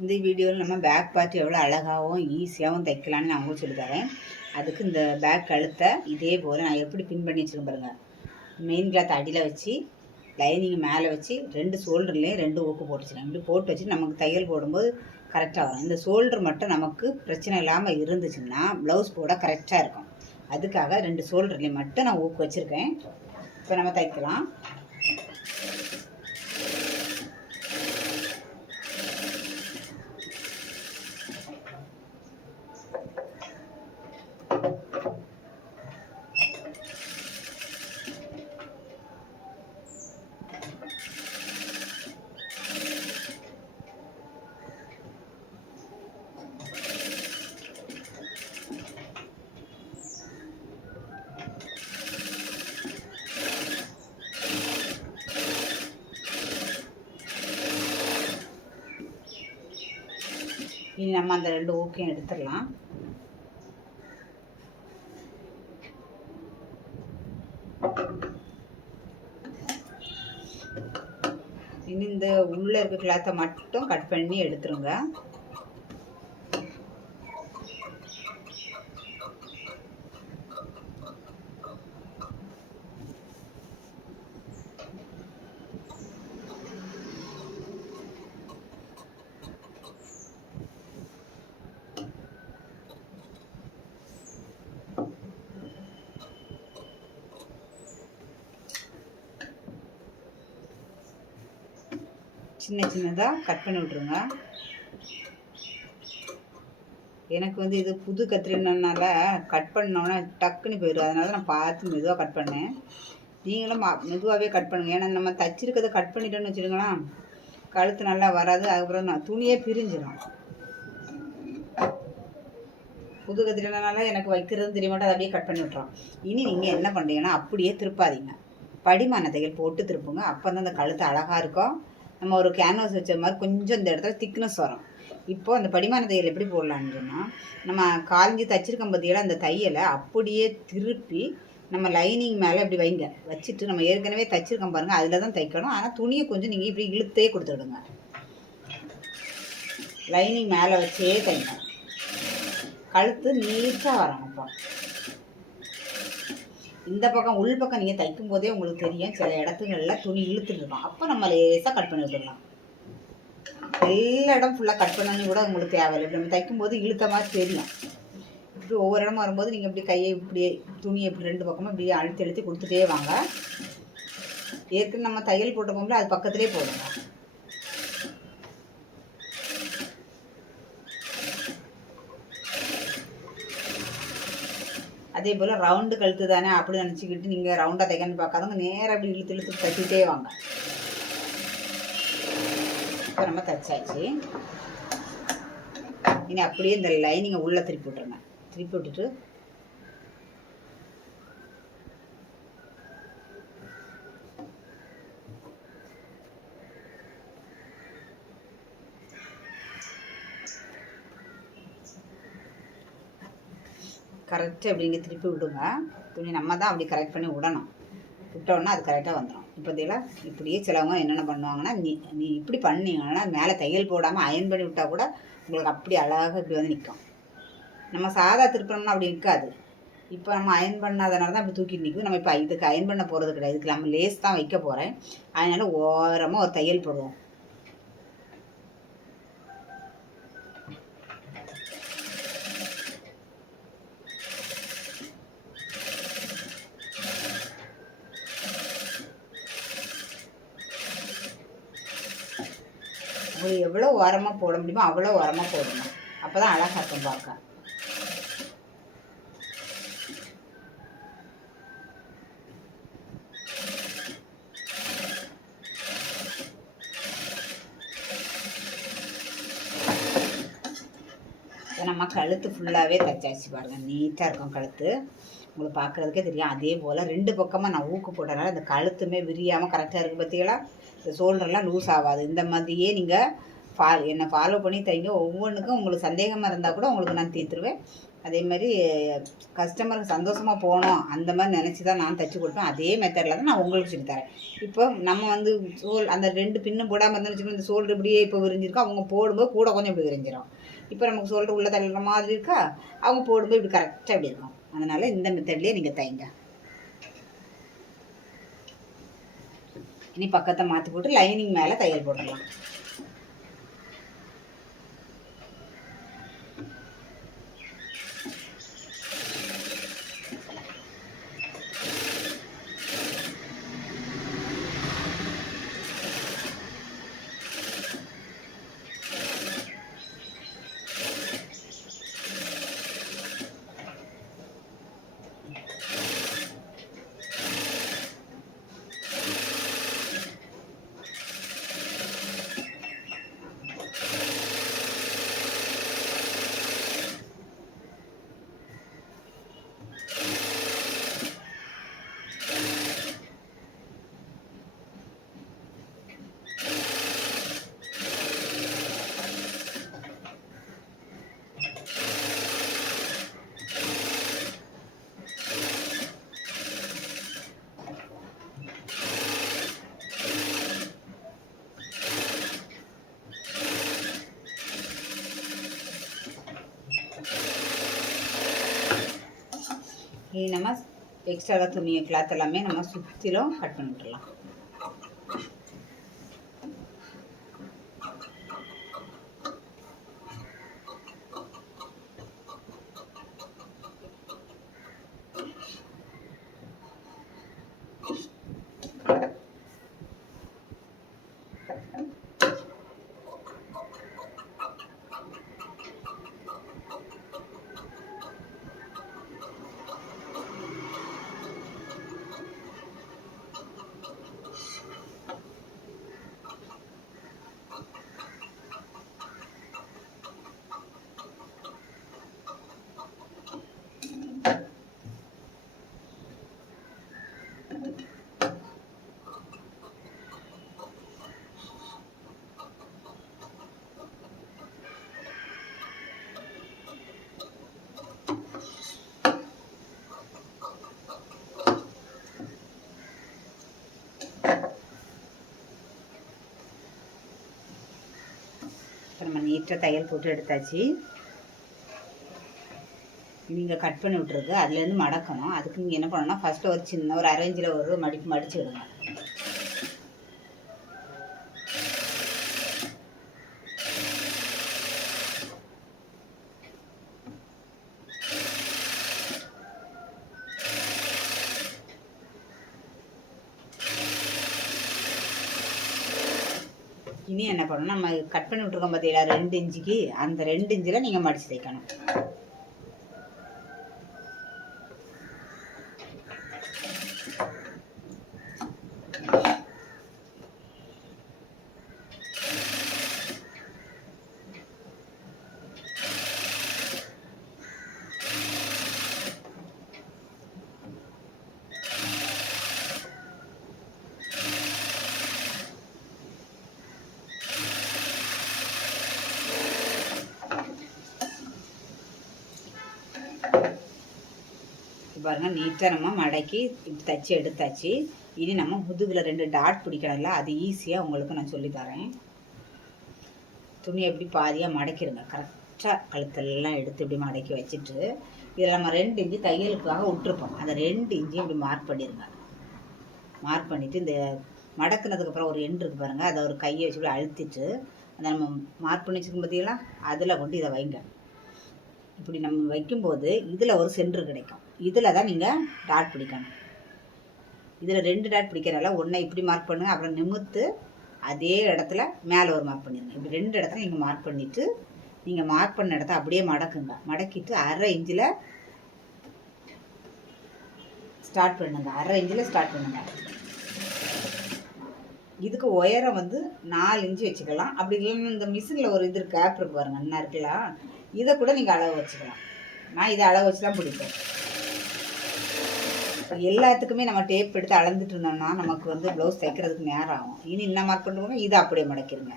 இந்த வீடியோவில் நம்ம பேக் பார்ட் எவ்வளோ அழகாகவும் ஈஸியாகவும் தைக்கலான்னு நான் உங்களுக்கு சொல்லித்தரேன். அதுக்கு இந்த பேக் கழுத்தை இதே போல் நான் எப்படி பின் பண்ணி வச்சுருக்கேன் பாருங்கள். மெயின் கிளாத் அடியில் வச்சு லைனிங் மேலே வச்சு 2 ஷோல்டர்லேயும் 2 ஊக்கு போட்டு வச்சுருக்கேன். இப்படி போட்டு வச்சு நமக்கு தையல் போடும்போது கரெக்டாக வரும். இந்த ஷோல்டர் மட்டும் நமக்கு பிரச்சனை இல்லாமல் இருந்துச்சுன்னா ப்ளவுஸ் போட கரெக்டாக இருக்கும். அதுக்காக 2 ஷோல்டர்லேயும் மட்டும் நான் ஊக்கு வச்சுருக்கேன். இப்போ நம்ம தைக்கலாம். இனி நம்ம அந்த 2 ஊக்கையும் எடுத்துடலாம். இனி இந்த உள்ளே இருக்க கிளாத்தை மட்டும் கட் பண்ணி எடுத்துருங்க. சின்ன சின்னதாக கட் பண்ணி விட்ருங்க. எனக்கு இது புது கத்திரினால கட் பண்ணோன்னே டக்குன்னு போயிடும். அதனால நான் பார்த்து மெதுவாக கட் பண்ணேன். நீங்களும் மெதுவாகவே கட் பண்ணுங்கள். ஏன்னா நம்ம தச்சிருக்கிறத கட் பண்ணிட்டோன்னு வச்சுருங்களேன், கழுத்து நல்லா வராது. அதுக்கப்புறம் நான் துணியே பிரிஞ்சிடும். புது கத்திரினால எனக்கு வைக்கிறது தெரிய மாட்டேன், அதை அப்படியே கட் பண்ணி விட்றோம். இனி நீங்கள் என்ன பண்ணுறீங்கன்னா அப்படியே திருப்பாதீங்க, படிமான தையல் போட்டு திருப்புங்க. அப்போ தான் அந்த கழுத்து அழகாக இருக்கும். நம்ம ஒரு கேன்வாஸ் வச்ச மாதிரி கொஞ்சம் இந்த இடத்துல திக்னஸ் வரும். இப்போது அந்த படிமான தையல் எப்படி போடலான்னு சொன்னால், நம்ம காலஞ்சி தைச்சிருக்கோம் பார்த்திங்களா, அந்த தையலை அப்படியே திருப்பி நம்ம லைனிங் மேலே இப்படி வைங்க. வச்சுட்டு நம்ம ஏற்கனவே தைச்சிருக்கோம் பாருங்கள், அதில் தான் தைக்கணும். ஆனால் துணியை கொஞ்சம் நீங்கள் இப்படி இழுத்தே கொடுத்துடுங்க. லைனிங் மேலே வச்சே தைங்க. கழுத்து நீட்டாக வரணும். இப்போ இந்த பக்கம் உள் பக்கம் நீங்கள் தைக்கும் போதே உங்களுக்கு தெரியும், சில இடத்துங்களில் துணி இழுத்துட்டு இருக்கோம். அப்போ நம்ம லேசாக கட் பண்ணி விட்டுடலாம். எல்லா இடம் ஃபுல்லாக கட் பண்ணணும் கூட உங்களுக்கு தேவையில்லை. இப்படி நம்ம தைக்கும்போது இழுத்த மாதிரி தெரியும். இப்படி ஒவ்வொரு இடமும் வரும்போது நீங்கள் இப்படி கையை இப்படியே துணியை இப்படி 2 பக்கமும் இப்படி அழுத்தி கொடுத்துட்டே வாங்க. ஏற்கனவே நம்ம தையல் போட்ட போகும்போது அது பக்கத்துலேயே போடுங்க. அதே போல் ரவுண்டு கழுத்து தானே அப்படி நினச்சிக்கிட்டு நீங்கள் ரவுண்டாக தைக்கணும்னு பார்க்காதவங்க நேராக அப்படி இழுத்து தைச்சிட்டே வாங்க. இப்போ நம்ம தைச்சாச்சு. இனி அப்படியே இந்த லைனிங்கை உள்ளே திருப்பி விட்ருங்க. திருப்பி விட்டுட்டு கரெக்டாக அப்படிங்க திருப்பி விடுங்க. துணி நம்ம தான் அப்படி கரெக்ட் பண்ணி விடணும். விட்டோன்னா அது கரெக்டாக வந்துடும். இப்போ இதெல்லாம் இப்படியே சிலவங்க என்னென்ன பண்ணுவாங்கன்னா, நீ இப்படி பண்ணீங்கன்னா மேலே தையல் போடாமல் அயன் பண்ணி விட்டால் கூட உங்களுக்கு அப்படி அழகாக இப்படி நிற்கும். நம்ம சாதா திருப்பணும்னா அப்படி நிற்காது. இப்போ நம்ம அயன் பண்ணாதனால தான் அப்படி தூக்கிட்டு நிற்கும். நம்ம இப்போ இதுக்கு அயன் பண்ண போகிறது கிடையாது. இதுக்கு நம்ம லேஸ் தான் வைக்க போகிறேன். அதனால் ஓரமாக ஒரு தையல் போடுவோம். உங்களுக்கு எவ்வளோ ஓரமாக போட முடியுமோ அவ்வளோ ஓரமாக போடணும். அப்போ தான் அழகாக இருக்கும் பார்க்க. நம்ம கழுத்து ஃபுல்லாகவே தைச்சாச்சு பாருங்கள். நீட்டாக இருக்கும் கழுத்து, உங்களுக்கு பார்க்குறதுக்கே தெரியும். அதே போல் 2 பக்கமாக நான் ஊக்கு போட்டனால அந்த கழுத்துமே விரியாமல் கரெக்டாக இருக்குது பார்த்தீங்களா. இந்த ஷோல்டர்லாம் லூஸ் ஆகாது. இந்த மாதிரியே நீங்கள் என்னை ஃபாலோ பண்ணி தைங்க. ஒவ்வொன்றுக்கும் உங்களுக்கு சந்தேகமாக இருந்தால் கூட உங்களுக்கு நான் தீர்த்துருவேன். அதே மாதிரி கஸ்டமருக்கு சந்தோஷமாக போகணும் அந்த மாதிரி நினச்சி தான் நான் தைச்சி கொடுப்பேன். அதே மெத்தடில் தான் நான் உங்களுக்கு சொல்லி தரேன். இப்போ நம்ம வந்து அந்த 2 பின்னும் போடாமல் இருந்தோம்னு வச்சுக்கோங்க, இந்த ஷோல்டர் இப்படியே இப்போ விரிஞ்சிருக்கோம், அவங்க போடும்போது கூட கொஞ்சம் இப்படி விரிஞ்சிடும். இப்போ நமக்கு ஷோல்டர் உள்ள தள்ளுற மாதிரி இருக்கா, அவங்க போடும்போது இப்படி கரெக்டாக இப்படி இருக்கும். அதனால் இந்த மெத்தட்லேயே நீங்கள் தைங்க. இனி பக்கத்தை மாற்றி போட்டு லைனிங் மேலே தையல் போட்டுடலாம். இனி நம்ம எக்ஸ்ட்ரா துணியை கிளாத் எல்லாமே நம்ம சுற்றிலும் கட் பண்ணி விட்டுடலாம். இப்போ நம்ம நீட்டாக தையல் போட்டு எடுத்தாச்சு. நீங்கள் கட் பண்ணி விட்ருக்கு அதுலேருந்து மடக்கணும். அதுக்கு நீங்கள் என்ன பண்ணணும்னா ஃபஸ்ட்டு ஒரு சின்ன ஒரு அரேஞ்சில் ஒரு மடிச்சு விடுங்க. இனி என்ன பண்ணணும், நம்ம கட் பண்ணி விட்ருக்கோம் பார்த்தீங்களா 2 இன்ச்சுக்கு, அந்த 2 இன்ச்சில் நீங்கள் மடித்து தைக்கணும். பாருங்கள் நீட்டாக நம்ம மடக்கி இப்படி தைச்சி எடுத்தாச்சு. இனி நம்ம முதுகில் 2 டாட் பிடிக்கணும்ல, அது ஈஸியாக உங்களுக்கு நான் சொல்லித்தரேன். துணியை எப்படி பாதியாக மடக்கிடுங்க. கரெக்டாக கழுத்தெல்லாம் எடுத்து இப்படி மடக்கி வச்சுட்டு இதில் நம்ம 2 இன்ச்சு தையலுக்காக விட்டுருப்போம். அந்த 2 இன்ச்சையும் இப்படி மார்க் பண்ணிடுங்க. மார்க் பண்ணிவிட்டு இந்த மடக்குனதுக்கப்புறம் ஒரு எண்டு இருக்குது பாருங்கள், அதை ஒரு கையை வச்சு இப்படி அழுத்திட்டு அதை நம்ம மார்க் பண்ணி வச்சுருக்கோம் பார்த்தீங்களா, அதில் கொண்டு இதை வைங்க. இப்படி நம்ம வைக்கும்போது இதில் ஒரு சென்ட்ரு கிடைக்கும். இதில் தான் நீங்கள் டாட் பிடிக்கணும். இதில் 2 டாட் பிடிக்கிறனால ஒன்றை இப்படி மார்க் பண்ணுங்கள், அப்புறம் நிமித்து அதே இடத்துல மேலே ஒரு மார்க் பண்ணிடுங்க. இப்படி 2 இடத்துல நீங்கள் மார்க் பண்ணிவிட்டு நீங்கள் மார்க் பண்ண இடத்த அப்படியே மடக்குங்க. மடக்கிட்டு 1/2 இன்ச்சில் ஸ்டார்ட் பண்ணுங்க. 1/2 இன்ச்சில் ஸ்டார்ட் பண்ணுங்க. இதுக்கு உயரம் வந்து 4 இன்ச்சு வச்சுக்கலாம். அப்படி இல்லைன்னா இந்த மிஷினில் ஒரு இது கேப் இருக்கு பாருங்க, என்ன இருக்கலாம், இதை கூட நீங்கள் அளவு வச்சுக்கலாம். நான் இதை அளவு வச்சு தான் பிடிப்பேன். எல்லாத்துக்குமே நம்ம டேப் எடுத்து அளந்துட்டு இருந்தோம்னா நமக்கு வந்து ப்ளவுஸ் தைக்கிறதுக்கு நேரம் ஆகும். இனி என்ன மார்க் பண்ணுவோங்க, இதை அப்படியே மடக்கிடுங்க.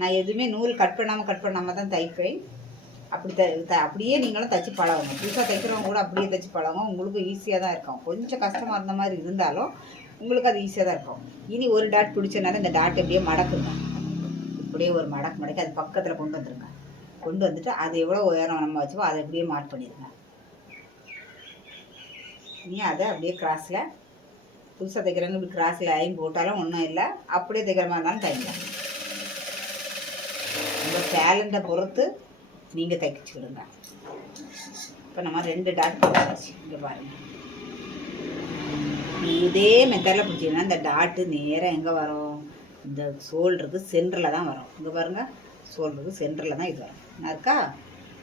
நான் எதுவுமே நூல் கட் பண்ணாமல் தான் தைப்பேன். அப்படி அப்படியே நீங்களும் தைச்சி பழகுங்க. புதுசாக தைக்கிறவங்க கூட அப்படியே தைச்சி பழகுங்க. உங்களுக்கு ஈஸியாக தான் இருக்கும். கொஞ்சம் கஷ்டமாக இருந்த மாதிரி இருந்தாலும் உங்களுக்கு அது ஈஸியாக தான் இருக்கும். இனி ஒரு டாட் பிடிச்சனால இந்த டாட் அப்படியே மடக்குங்க. இப்படியே ஒரு மடக்கி அது பக்கத்தில் கொண்டு வந்துருங்க. கொண்டு வந்துட்டு அது எவ்வளோ உயரம் நம்ம வச்சோமோ அதை அப்படியே மார்க் பண்ணிடுங்க. இனி அதை அப்படியே கிராஸில் புதுசாக தைக்கிறவங்க இப்படி கிராஸில் லைன் போட்டாலும் ஒன்றும் இல்லை. அப்படியே தைக்கிற மாதிரி இருந்தாலும் தைங்க. உங்கள் டேலண்ட்டை பொறுத்து நீங்கள் தைச்சிக்கிடுங்க. இப்போ நம்ம 2 டாட் போட்டாச்சு. இங்கே பாருங்கள், இதே மெத்தடில் பிடிச்சிங்கன்னா இந்த டாட்டு நேராக எங்கே வரும்? இந்த ஷோல்டருக்கு சென்டரில் தான் வரும். இங்கே பாருங்கள், ஷோல்டருக்கு சென்டரில் தான் இது வரும். இருக்கா?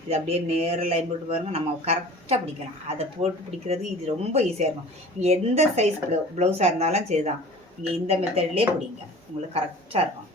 இது அப்படியே நேராக லைன் போட்டு பாருங்கள். நம்ம கரெக்டாக பிடிக்கலாம். அதை போட்டு பிடிக்கிறது இது ரொம்ப ஈஸியாக இருக்கும். நீங்கள் எந்த சைஸ் ப்ளவுஸாக இருந்தாலும் சரி தான், நீங்கள் இந்த மெத்தட்லேயே பிடிங்க, உங்களுக்கு கரெக்டாக இருக்கும்.